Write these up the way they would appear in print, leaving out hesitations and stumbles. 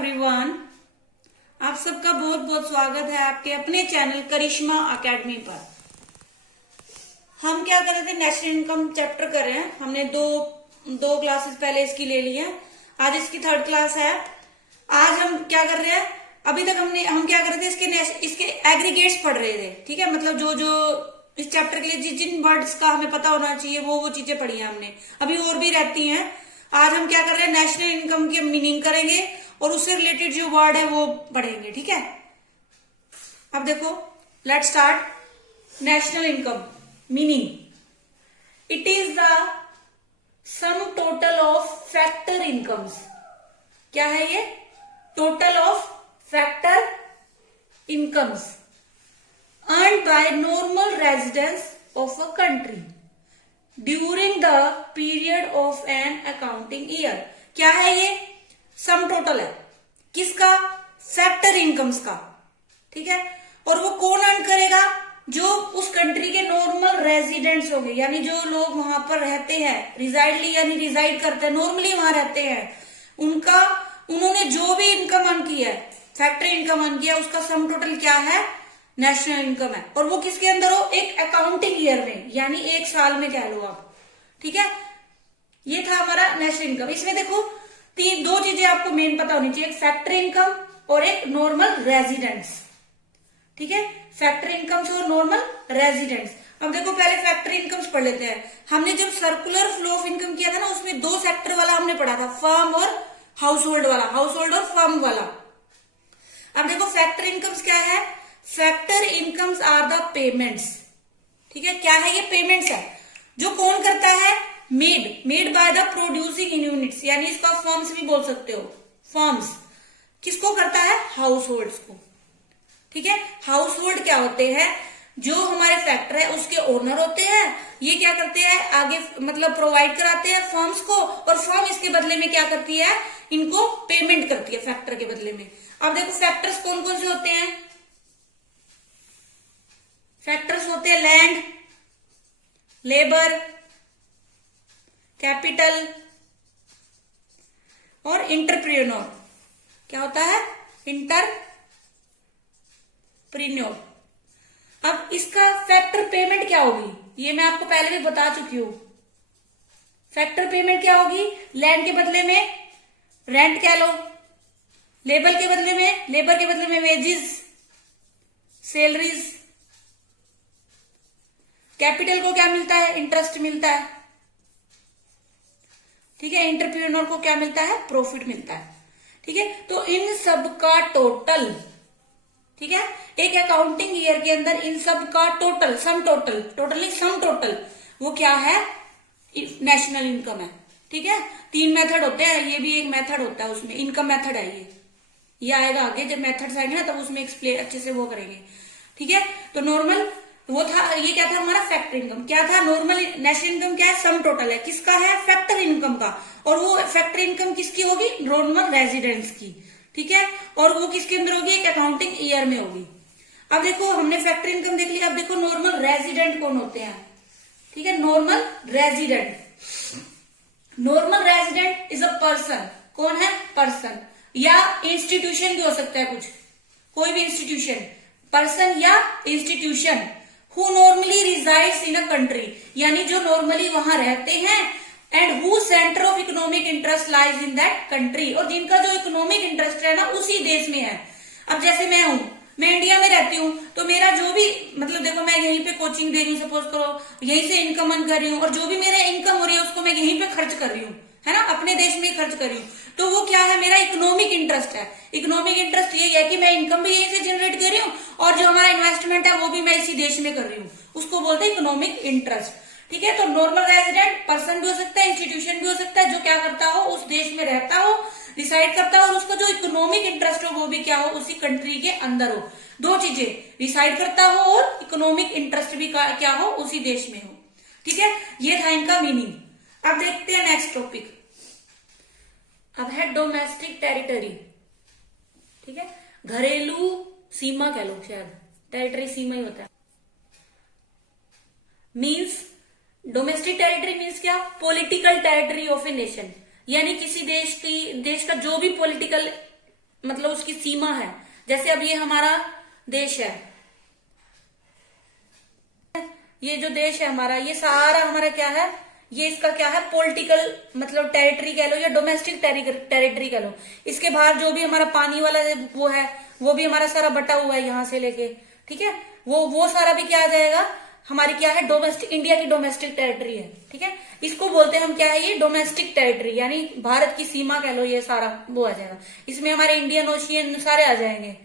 Everyone, आप सबका बहुत बहुत स्वागत है आपके अपने चैनल करिश्मा एकेडमी पर। हम क्या कर रहे थे, नेशनल इनकम चैप्टर कर रहे हैं। हमने दो क्लासेस पहले इसकी ले ली है, आज इसकी थर्ड क्लास है। आज हम क्या कर रहे हैं, अभी तक हम क्या कर रहे थे, इसके एग्रीगेट्स पढ़ रहे थे। ठीक है, मतलब जो इस चैप्टर के लिए जिन वर्ड्स का हमें पता होना चाहिए वो चीजें पढ़ी है हमने, अभी और भी रहती हैं। आज हम क्या कर रहे हैं, नेशनल इनकम की मीनिंग करेंगे और उससे रिलेटेड जो वर्ड है वो पढ़ेंगे। ठीक है, अब देखो, let's start. National income meaning, it is the sum total of factor incomes. क्या है ये? Total of factor incomes earned by normal residents of a country during the period of an accounting year। क्या है ये? Sum total है किसका? Factor incomes का। ठीक है, और वो कौन अर्न करेगा? जो उस कंट्री के नॉर्मल रेजिडेंट्स होंगे, यानी जो लोग वहां पर रहते हैं, रिजाइडली यानी रिजाइड करते हैं, नॉर्मली वहां रहते हैं, उन्होंने जो भी इनकम अर्न की है, फैक्टर इनकम अर्न किया, उसका सम टोटल क्या है? नेशनल इनकम है। और वो किसके अंदर हो? एक अकाउंटिंग ईयर में, यानी एक साल में कह लो आप। ठीक है, ये था हमारा नेशनल इनकम। इसमें देखो दो चीजें आपको मेन पता होनी चाहिए, एक फैक्टर इनकम और एक नॉर्मल रेजिडेंट्स। ठीक है, फैक्टर इनकम्स और नॉर्मल रेजिडेंट्स। अब देखो, पहले फैक्टर इनकम्स पढ़ लेते हैं। हमने जब सर्कुलर फ्लो ऑफ इनकम किया था ना, उसमें दो सेक्टर वाला हमने पढ़ा था, फर्म और हाउस होल्ड वाला, हाउस होल्ड और फर्म वाला। अब देखो, फैक्टर इनकम्स क्या है? Factor incomes are the payments. ठीक है, क्या है ये? पेमेंट्स है जो कौन करता है? Made by the producing units, यानी इसका फर्म्स भी बोल सकते हो। फर्म्स किसको करता है? हाउस होल्ड्स को। ठीक है, हाउस होल्ड क्या होते हैं? जो हमारे फैक्टर है उसके ओनर होते हैं। ये क्या करते हैं? आगे मतलब प्रोवाइड कराते हैं फर्म्स को, और फर्म इसके बदले में क्या करती है? इनको पेमेंट करती है फैक्टर के बदले में। अब देखो, फैक्टर्स कौन कौन से होते हैं? फैक्टर्स होते हैं लैंड, लेबर, कैपिटल और इंटरप्रेन्योर। क्या होता है? इंटरप्रेन्योर। अब इसका फैक्टर पेमेंट क्या होगी, ये मैं आपको पहले भी बता चुकी हूं। फैक्टर पेमेंट क्या होगी? लैंड के बदले में रेंट कह लो, लेबर के बदले में वेजेस, सैलरीज। कैपिटल को क्या मिलता है? इंटरेस्ट मिलता है। ठीक है, एंटरप्रेन्योर को क्या मिलता है? प्रॉफिट मिलता है। ठीक है, तो इन सब का टोटल, ठीक है, एक अकाउंटिंग ईयर के अंदर इन सब का टोटल, सम टोटल वो क्या है? नेशनल इनकम है। ठीक है, तीन मेथड होते हैं, ये भी एक मेथड होता है, उसमें इनकम मेथड है। ये आएगा आगे, जब मेथड्स आएंगे ना तब उसमें एक्सप्लेन अच्छे से वो करेंगे। ठीक है, तो नॉर्मल वो था, ये क्या था हमारा? Factor income. क्या था? नॉर्मल नेशनल इनकम क्या है? सम टोटल है। किसका है? फैक्टर इनकम का। और वो फैक्टर इनकम किसकी होगी? नॉर्मल रेजिडेंट्स की। ठीक है, और वो किसके अंदर होगी? एक अकाउंटिंग ईयर में होगी। अब देखो, हमने फैक्टर इनकम देख लिया। अब देखो, नॉर्मल रेजिडेंट कौन होते हैं? ठीक है, normal resident is a person. कौन है? पर्सन, या इंस्टीट्यूशन भी हो सकता है, कुछ कोई भी इंस्टीट्यूशन, पर्सन या institution. Who normally resides in a country, यानी जो नॉर्मली वहां रहते हैं, and who centre of economic interest lies in that country, और जिनका जो इकोनॉमिक इंटरेस्ट है ना उसी देश में है। अब जैसे मैं हूं, मैं इंडिया में रहती हूँ, तो मेरा जो भी मतलब देखो, मैं यहीं पे कोचिंग दे रही हूँ, सपोज करो, यहीं से इनकम अर्न कर रही हूँ, और जो भी मेरा इनकम हो रही है उसको मैं यहीं पे खर्च कर रही हूँ, है ना, अपने देश में खर्च कर रही हूँ। तो वो क्या है? मेरा इकोनॉमिक इंटरेस्ट है। इकोनॉमिक इंटरेस्ट ये है कि मैं इनकम भी यहीं से जनरेट कर रही हूँ, और जो हमारा इन्वेस्टमेंट है वो भी मैं इसी देश में कर रही हूँ, उसको बोलते हैं इकोनॉमिक इंटरेस्ट। ठीक है, तो नॉर्मल रेजिडेंट पर्सन भी हो सकता है, इंस्टीट्यूशन भी हो सकता है, जो क्या करता हो? उस देश में रहता हो, डिसाइड करता हो, और उसका जो इकोनॉमिक इंटरेस्ट हो वो भी क्या हो? उसी कंट्री के अंदर हो। दो चीजें, डिसाइड करता हो और इकोनॉमिक इंटरेस्ट भी क्या हो? उसी देश में हो। ठीक है, ये था इनका मीनिंग। अब देखते हैं नेक्स्ट टॉपिक। अब है डोमेस्टिक टेरिटरी। ठीक है, घरेलू सीमा कह लो, शायद टेरिटरी सीमा ही होता है। मीन्स डोमेस्टिक टेरिटरी मीन्स क्या? Political territory of a nation, यानी किसी देश का जो भी पॉलिटिकल मतलब उसकी सीमा है। जैसे अब ये हमारा देश है, ये जो देश है हमारा, ये सारा हमारा क्या है, ये इसका क्या है, पॉलिटिकल मतलब टेरिटरी कह लो या डोमेस्टिक टेरिटरी कह लो। इसके बाहर जो भी हमारा पानी वाला वो है, वो भी हमारा सारा बटा हुआ है यहां से लेके, ठीक है। वो सारा भी क्या आ जाएगा, हमारी क्या है, डोमेस्टिक, इंडिया की डोमेस्टिक टेरिटरी है, ठीक है। इसको बोलते हैं हम क्या है, ये डोमेस्टिक टेरिटरी, यानी भारत की सीमा कह लो, ये सारा वो आ जाएगा। इसमें हमारे इंडियन ओशियन सारे आ जाएंगे,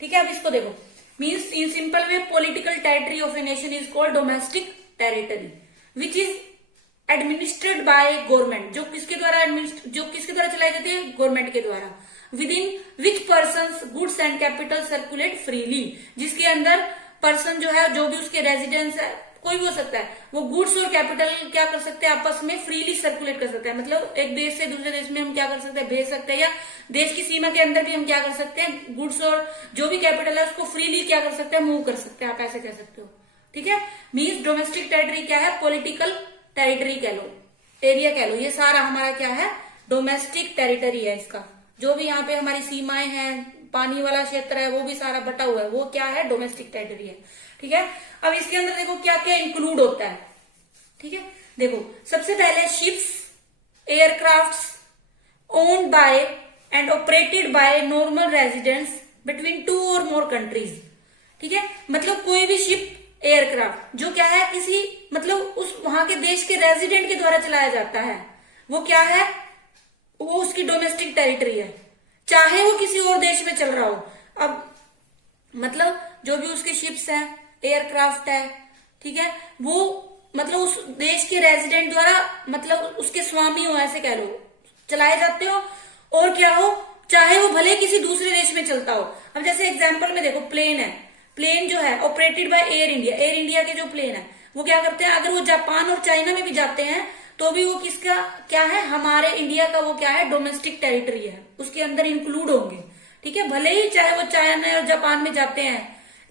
ठीक है। अब इसको देखो, means in simple way political territory of a nation is called domestic territory which is administered by government, जो किसके द्वारा चलाई जाती है, गवर्नमेंट के द्वारा। With in which person goods and capital circulate freely, जिसके अंदर पर्सन जो है, जो भी उसके रेजिडेंस है, कोई भी हो सकता है, वो गुड्स और कैपिटल क्या कर सकते हैं, आपस में फ्रीली सर्कुलेट कर सकते हैं। मतलब एक देश से दूसरे देश में हम क्या कर सकते हैं, भेज सकते हैं, या देश की सीमा के अंदर भी हम क्या कर सकते हैं, गुड्स और जो भी कैपिटल है उसको फ्रीली क्या कर सकते हैं, मूव कर सकते हैं, आप ऐसे कह सकते हो, ठीक है। मीन्स डोमेस्टिक टेरिटरी क्या है, पॉलिटिकल टेरिटरी कह लो, एरिया कह लो, ये सारा हमारा क्या है, डोमेस्टिक टेरिटरी है। इसका जो भी यहाँ पे हमारी सीमाएं हैं, पानी वाला क्षेत्र है, वो भी सारा बटा हुआ है, वो क्या है, डोमेस्टिक टेरिटरी है, ठीक है। अब इसके अंदर देखो क्या क्या इंक्लूड होता है, ठीक है। देखो सबसे पहले ships, aircrafts owned by and operated by normal residents between 2 और मोर कंट्रीज, ठीक है। मतलब कोई भी शिप, एयरक्राफ्ट जो क्या है, किसी मतलब उस वहां के देश के रेजिडेंट के द्वारा चलाया जाता है, वो क्या है, वो उसकी डोमेस्टिक टेरिटरी है, चाहे वो किसी और देश में चल रहा हो। अब मतलब जो भी उसके शिप्स हैं, एयरक्राफ्ट है, ठीक है, वो मतलब उस देश के रेजिडेंट द्वारा, मतलब उसके स्वामी हो ऐसे कह लो, चलाए जाते हो, और क्या हो, चाहे वो भले किसी दूसरे देश में चलता हो। अब जैसे एग्जांपल में देखो, प्लेन है, प्लेन जो है operated by air India, air India के जो प्लेन है वो क्या करते हैं, अगर वो जापान और चाइना में भी जाते हैं तो भी वो किसका क्या है, हमारे इंडिया का वो क्या है, डोमेस्टिक टेरिटरी है, उसके अंदर इंक्लूड होंगे, ठीक है। भले ही चाहे वो चाइना और जापान में जाते हैं,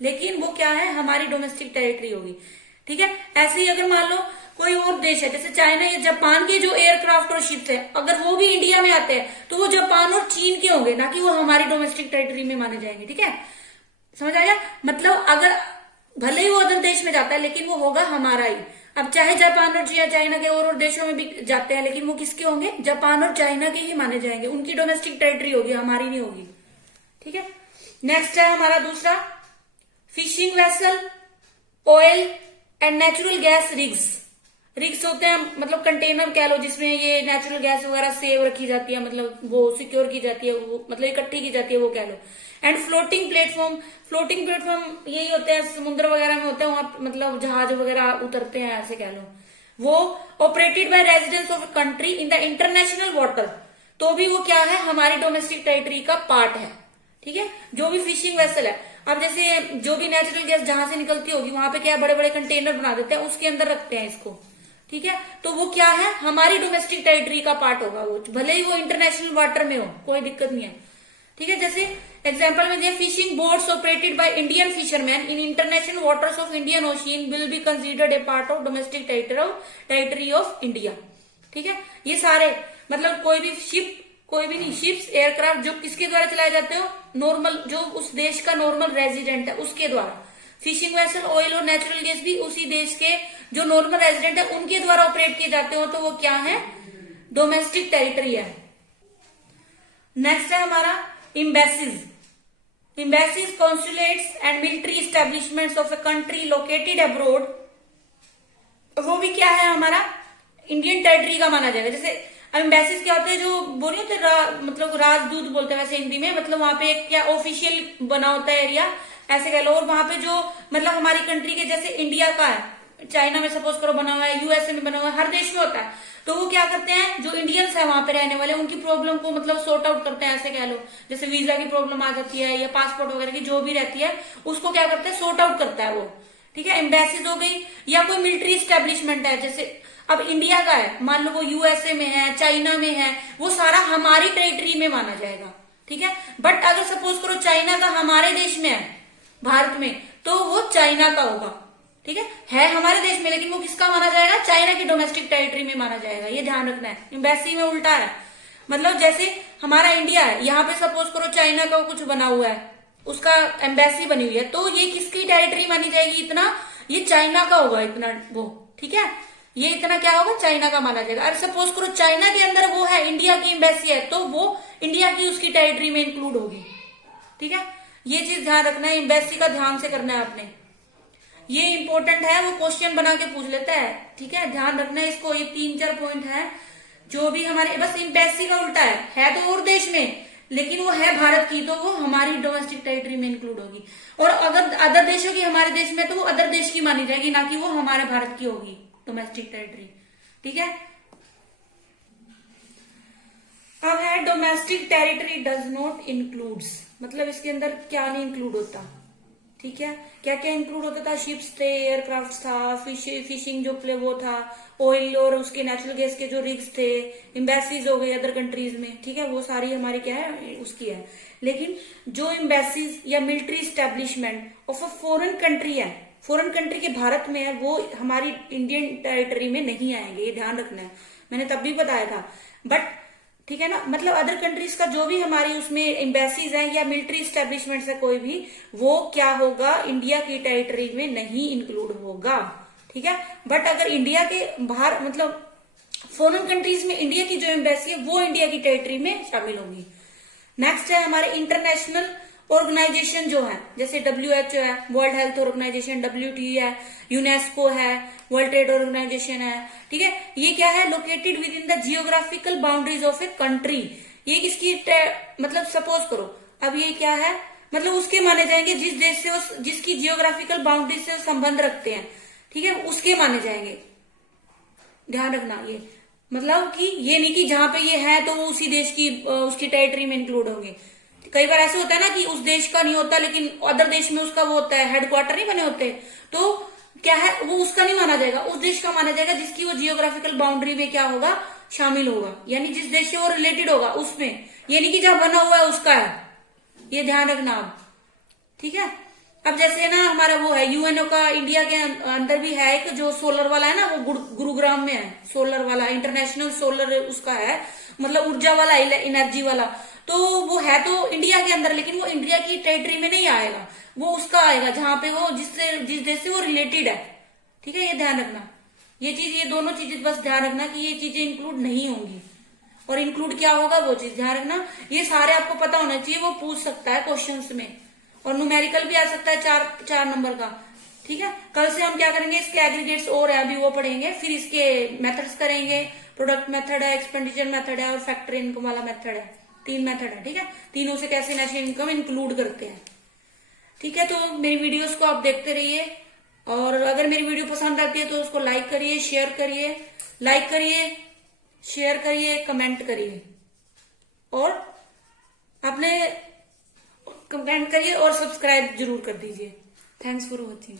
लेकिन वो क्या है, हमारी डोमेस्टिक टेरिटरी होगी, ठीक है। ऐसे ही अगर मान लो कोई और देश है, जैसे चाइना या जापान के जो एयरक्राफ्ट और शिप्स है, अगर वो भी इंडिया में आते हैं तो वो जापान और चीन के होंगे, ना कि वो हमारी डोमेस्टिक टेरिटरी में माने जाएंगे, ठीक है। समझ आ गया, मतलब अगर भले ही वो अदर देश में जाता है लेकिन वो होगा हमारा ही। अब चाहे जापान और चाइना के और देशों में भी जाते हैं, लेकिन वो किसके होंगे, जापान और चाइना के ही माने जाएंगे, उनकी डोमेस्टिक टेरिटरी होगी, हमारी नहीं होगी, ठीक है। नेक्स्ट है हमारा दूसरा, fishing vessel, oil and natural gas rigs. Rigs होते हैं मतलब कंटेनर कह लो, जिसमें ये नेचुरल गैस वगैरह सेव रखी जाती है, मतलब वो सिक्योर की जाती है, वो मतलब इकट्ठी की जाती है, वो कह लो। And floating platform, floating platform यही होते हैं, समुद्र वगैरह में होते हैं, वहां मतलब जहाज वगैरह उतरते हैं ऐसे कह लो। वो operated by residents of country in the international water, तो भी वो क्या है, हमारी डोमेस्टिक टेरिटरी का पार्ट है, ठीक है। जो भी फिशिंग वेसल है, अब जैसे जो भी नेचुरल गैस जहां से निकलती होगी, वहां पे क्या बड़े बड़े कंटेनर बना देते हैं, उसके अंदर रखते हैं इसको, ठीक है। तो वो क्या है, हमारी डोमेस्टिक टेरिटरी का पार्ट होगा, वो भले ही वो इंटरनेशनल वाटर में हो, कोई दिक्कत नहीं है, ठीक है। जैसे एग्जांपल में दिया, fishing boats operated by Indian fisherman in international waters of Indian ocean will be considered A part of domestic territory of India, ठीक है। ये सारे मतलब कोई भी शिप, कोई भी नहीं, शिप्स, एयरक्राफ्ट जो किसके द्वारा चलाए जाते हो, नॉर्मल जो उस देश का नॉर्मल रेजिडेंट है उसके द्वारा। फिशिंग वेसल, ऑयल और नेचुरल गैस भी उसी देश के जो नॉर्मल रेजिडेंट है उनके द्वारा ऑपरेट किए जाते हो, तो वो क्या है, डोमेस्टिक टेरिटरी है। नेक्स्ट है हमारा embassies. Embassies, consulates and military establishments of a country located abroad, वो भी क्या है, हमारा इंडियन टेरिटरी का माना जाएगा। जैसे एम्बेसीज क्या होते हैं, जो बोलिए होते मतलब राजदूत बोलते हैं वैसे हिंदी में, मतलब वहां पे एक क्या ऑफिशियल बना होता है एरिया ऐसे कह लो, और वहां पे जो मतलब हमारी कंट्री के, जैसे इंडिया का है, चाइना में सपोज करो बना हुआ है, यूएसए में बना हुआ है, हर देश में होता है, तो वो क्या करते हैं, जो इंडियंस है वहां पे रहने वाले, उनकी प्रॉब्लम को मतलब सॉर्ट आउट करते हैं ऐसे कह लो। जैसे वीजा की प्रॉब्लम आ जाती है या पासपोर्ट वगैरह की जो भी रहती है, उसको क्या करते हैं, सॉर्ट आउट करता है वो, ठीक है। एम्बेसीज हो गई, या कोई मिलिट्री स्टैब्लिशमेंट है, जैसे अब इंडिया का है, मान लो वो यूएसए में है, चाइना में है, वो सारा हमारी टेरिटरी में माना जाएगा, ठीक है। बट अगर सपोज करो चाइना का हमारे देश में है, भारत में, तो वो चाइना का होगा, ठीक है हमारे देश में, लेकिन वो किसका माना जाएगा, चाइना की डोमेस्टिक टेरिटरी में माना जाएगा, ये ध्यान रखना है। एम्बेसी में उल्टा है, मतलब जैसे हमारा इंडिया है, यहाँ पे सपोज करो चाइना का कुछ बना हुआ है, उसका एम्बेसी बनी हुई है, तो ये किसकी टेरिटरी मानी जाएगी? इतना ये चाइना का होगा, इतना वो, ठीक है, ये इतना क्या होगा? चाइना का माना जाएगा। अरे सपोज करो चाइना के अंदर वो है, इंडिया की एम्बेसी है, तो वो इंडिया की उसकी टेरिटरी में इंक्लूड होगी, ठीक है। ये चीज ध्यान रखना है, एम्बेसी का ध्यान से करना है आपने, ये इंपॉर्टेंट है, वो क्वेश्चन बना के पूछ लेता है, ठीक है, ध्यान रखना है इसको। ये 3-4 पॉइंट है जो भी हमारे, बस एम्बेसी का उल्टा है तो और देश में, लेकिन वो है भारत की, तो वो हमारी डोमेस्टिक टेरिटरी में इंक्लूड होगी। और अगर अदर देशों की हमारे देश में, तो वो अदर देश की मानी जाएगी, ना कि वो हमारे भारत की होगी डोमेस्टिक टेरिटरी, ठीक है। अब है domestic territory does not includes, मतलब इसके अंदर क्या नहीं इंक्लूड होता, ठीक है। क्या क्या इंक्लूड होता था? शिप्स थे, एयरक्राफ्ट था, फिशिंग जो प्ले वो था, ऑयल और उसके नेचुरल गैस के जो रिग्स थे, एम्बेसीज हो गए अदर कंट्रीज में, ठीक है, वो सारी हमारी क्या है? उसकी है। लेकिन जो एम्बेसीज या military establishment of a foreign country है, फॉरेन कंट्री के भारत में है, वो हमारी इंडियन टेरिटरी में नहीं आएंगे, ये ध्यान रखना है, मैंने तब भी बताया था। बट ठीक है ना, मतलब अदर कंट्रीज का जो भी हमारी उसमें एम्बेसीज है या मिलिट्री स्टैब्लिशमेंट है कोई भी, वो क्या होगा? इंडिया की टेरिटरी में नहीं इंक्लूड होगा, ठीक है। बट अगर इंडिया के बाहर, मतलब फॉरेन कंट्रीज में इंडिया की जो एम्बेसी है वो इंडिया की टेरिटरी में शामिल होगी। नेक्स्ट है हमारे इंटरनेशनल ऑर्गेनाइजेशन जो है, जैसे WHO है, वर्ल्ड हेल्थ ऑर्गेनाइजेशन, WTO है, यूनेस्को है, वर्ल्ड ट्रेड ऑर्गेनाइजेशन है, ठीक है। ये क्या है? Located with in the geographical boundaries of a country. ये किसकी मतलब सपोज करो, अब ये क्या है? मतलब उसके माने जाएंगे जिस देश से वो, जिसकी जियोग्राफिकल बाउंड्री से संबंध रखते हैं, ठीक है, उसके माने जाएंगे, ध्यान रखना। ये मतलब कि ये नहीं कि जहां पे ये है तो वो उसी देश की उसकी टेरिटरी में इंक्लूड होंगे। कई बार ऐसे होता है ना कि उस देश का नहीं होता लेकिन अदर देश में उसका वो होता है, हेडक्वार्टर नहीं बने होते, तो क्या है, वो उसका नहीं माना जाएगा, उस देश का माना जाएगा जिसकी वो जियोग्राफिकल बाउंड्री में क्या होगा? शामिल होगा, यानी जिस देश से वो रिलेटेड होगा उसमें, ये नहीं कि जहां बना हुआ है उसका है, ये ध्यान रखना आप, ठीक है। अब जैसे ना हमारा वो है यूएनओ का, इंडिया के अंदर भी है एक जो सोलर वाला है ना, वो गुरुग्राम में है, सोलर वाला, इंटरनेशनल सोलर उसका है, मतलब ऊर्जा वाला, एनर्जी वाला, तो वो है तो इंडिया के अंदर, लेकिन वो इंडिया की टेरिटरी में नहीं आएगा, वो उसका आएगा जहां पे वो जिस देश से वो रिलेटेड है, ठीक है, ये ध्यान रखना। ये चीज, ये दोनों चीजें बस ध्यान रखना कि ये चीजें इंक्लूड नहीं होंगी, और इंक्लूड क्या होगा वो चीज ध्यान रखना। ये सारे आपको पता होना चाहिए, वो पूछ सकता है क्वेश्चंस में, और न्यूमेरिकल भी आ सकता है 4 नंबर का, ठीक है। कल से हम क्या करेंगे, इसके एग्रीगेट्स और है अभी वो पढ़ेंगे, फिर इसके मेथड्स करेंगे, प्रोडक्ट मेथड है, एक्सपेंडिचर मेथड है, और फैक्टर इनकम वाला मेथड है, 3 मेथड है, ठीक है। तीनों से कैसे नेशनल इनकम इंक्लूड करते हैं, ठीक है। तो मेरी वीडियोस को आप देखते रहिए, और अगर मेरी वीडियो पसंद आती है तो उसको लाइक करिए, शेयर करिए, लाइक करिए, शेयर करिए, कमेंट करिए, और अपने कमेंट करिए, और सब्सक्राइब जरूर कर दीजिए। Thanks for watching.